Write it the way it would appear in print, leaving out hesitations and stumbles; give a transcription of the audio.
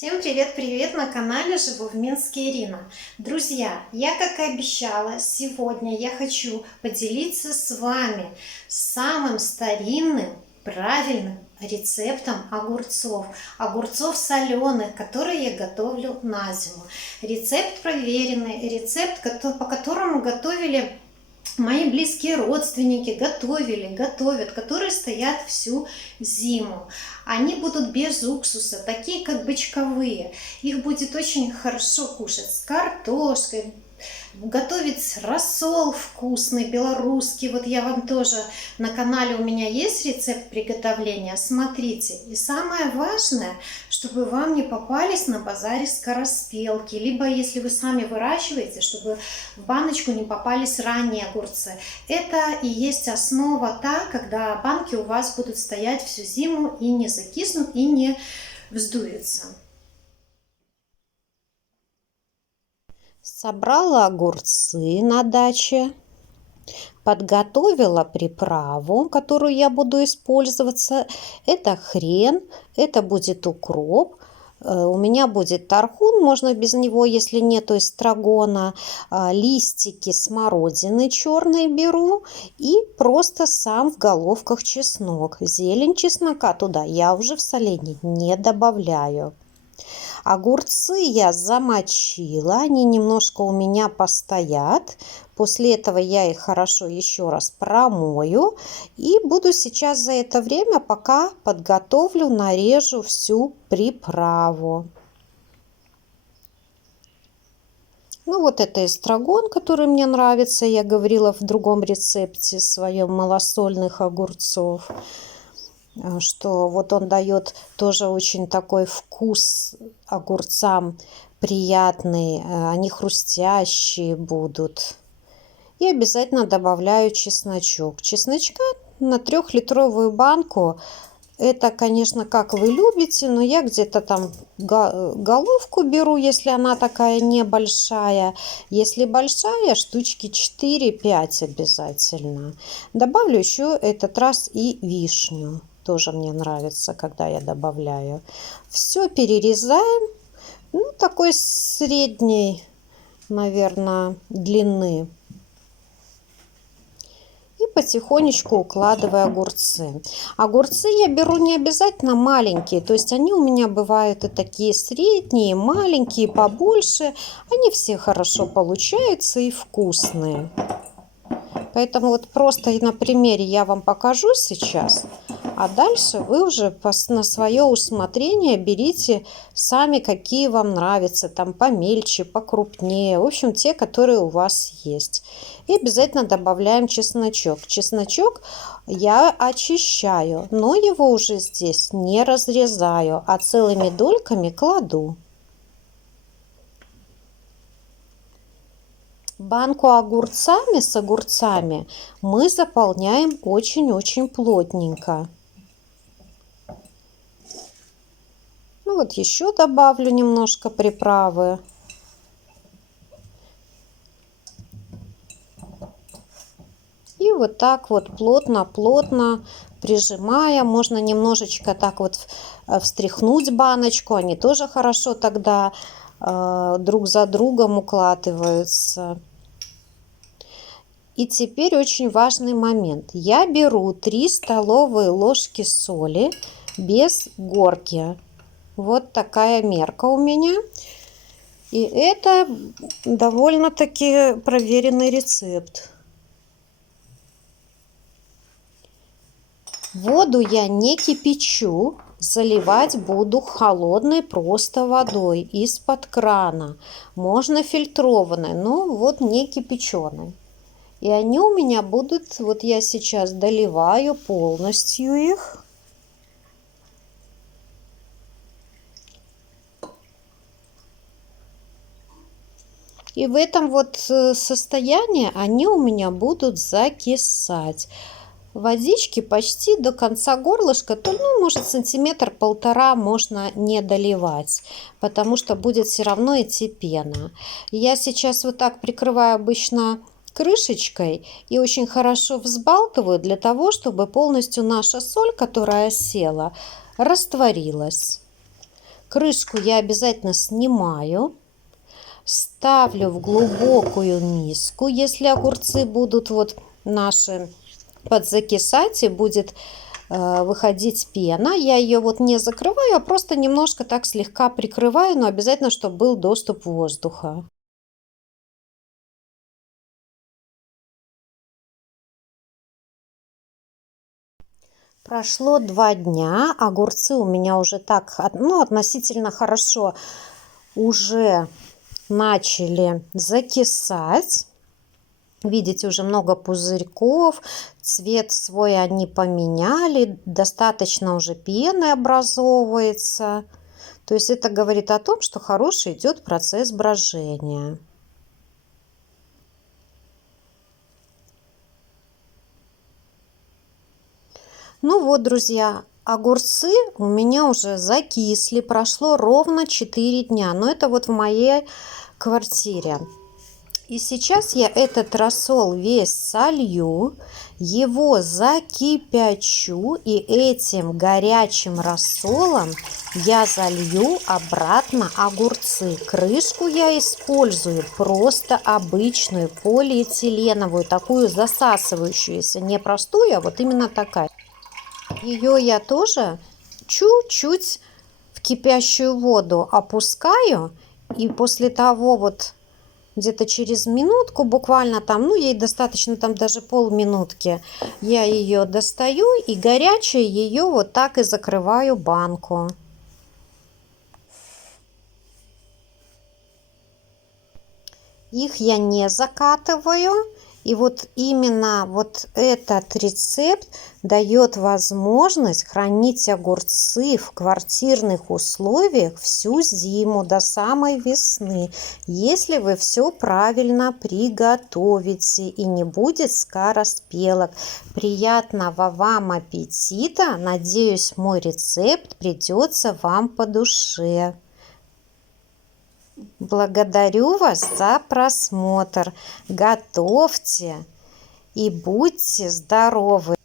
Всем привет-привет на канале «Живу в Минске» Ирина. Друзья, я, как и обещала, сегодня я хочу поделиться с вами самым старинным, правильным рецептом огурцов. Огурцов соленых, которые я готовлю на зиму. Рецепт проверенный, рецепт, по которому готовили мои близкие родственники, готовят, которые стоят всю зиму. Они будут без уксуса, такие как бочковые. Их будет очень хорошо кушать с картошкой, готовить рассол вкусный, белорусский. Вот я вам тоже на канале, у меня есть рецепт приготовления, смотрите. И самое важное, чтобы вам не попались на базаре скороспелки, либо если вы сами выращиваете, чтобы в баночку не попались ранние огурцы. Это и есть основа та, когда банки у вас будут стоять всю зиму и не закиснут, и не вздуются. Собрала огурцы на даче, подготовила приправу, которую я буду использовать. Это хрен, это будет укроп, у меня будет тархун, можно без него, если нету эстрагона, листики смородины черной беру и просто сам в головках чеснок. Зелень чеснока туда я уже в соленье не добавляю. Огурцы я замочила, они немножко у меня постоят. После этого я их хорошо еще раз промою. И буду сейчас за это время, пока подготовлю, нарежу всю приправу. Ну вот это эстрагон, который мне нравится. Я говорила в другом рецепте своем малосольных огурцов, что вот он дает тоже очень такой вкус огурцам приятный, они хрустящие будут. И обязательно добавляю чесночок. Чесночка на 3-литровую банку. Это, конечно, как вы любите, но я где-то там головку беру, если она такая небольшая. Если большая, штучки 4-5 обязательно. Добавлю еще этот раз и вишню. Тоже мне нравится, когда я добавляю. Все перерезаем. Ну, такой средней, наверное, длины. И потихонечку укладываю огурцы. Огурцы я беру не обязательно маленькие. То есть они у меня бывают и такие средние, маленькие, побольше. Они все хорошо получаются и вкусные. Поэтому вот просто на примере я вам покажу сейчас. А дальше вы уже на свое усмотрение берите сами, какие вам нравятся. Там помельче, покрупнее. В общем, те, которые у вас есть. И обязательно добавляем чесночок. Чесночок я очищаю, но его уже здесь не разрезаю, а целыми дольками кладу. Банку с огурцами мы заполняем очень-очень плотненько. Ну вот еще добавлю немножко приправы. И вот так вот плотно-плотно прижимая, можно немножечко так вот встряхнуть баночку, они тоже хорошо тогда друг за другом укладываются. И теперь очень важный момент. Я беру 3 столовые ложки соли без горки. Вот такая мерка у меня. И это довольно-таки проверенный рецепт. Воду я не кипячу, заливать буду холодной просто водой из-под крана. Можно фильтрованной, но вот не кипяченой. И они у меня будут, вот я сейчас доливаю полностью их. И в этом вот состоянии они у меня будут закисать. Водички почти до конца горлышка, ну, может, сантиметр-полтора можно не доливать, потому что будет все равно идти пена. Я сейчас вот так прикрываю обычно крышечкой и очень хорошо взбалтываю для того, чтобы полностью наша соль, которая села, растворилась. Крышку я обязательно снимаю. Ставлю в глубокую миску, если огурцы будут вот наши подзакисать и будет выходить пена. Я ее вот не закрываю, а просто немножко так слегка прикрываю, но обязательно, чтобы был доступ воздуха. Прошло 2 дня, огурцы у меня уже так, ну, относительно хорошо уже начали закисать. Видите, уже много пузырьков, цвет свой они поменяли, достаточно уже пены образовывается. То есть это говорит о том, что хороший идет процесс брожения. Ну вот, друзья, огурцы у меня уже закисли, прошло ровно 4 дня, но это вот в моей квартире. И сейчас я этот рассол весь солью, его закипячу, и этим горячим рассолом я залью обратно огурцы. Крышку я использую просто обычную полиэтиленовую, такую засасывающуюся, не простую, а вот именно такая. Ее я тоже чуть-чуть в кипящую воду опускаю, и после того вот где-то через минутку, буквально там, ну, ей достаточно там даже полминутки, я ее достаю и горячей ее вот так и закрываю банку. Их я не закатываю. И вот именно вот этот рецепт дает возможность хранить огурцы в квартирных условиях всю зиму до самой весны, если вы все правильно приготовите и не будет скороспелок. Приятного вам аппетита! Надеюсь, мой рецепт придется вам по душе. Благодарю вас за просмотр. Готовьте и будьте здоровы!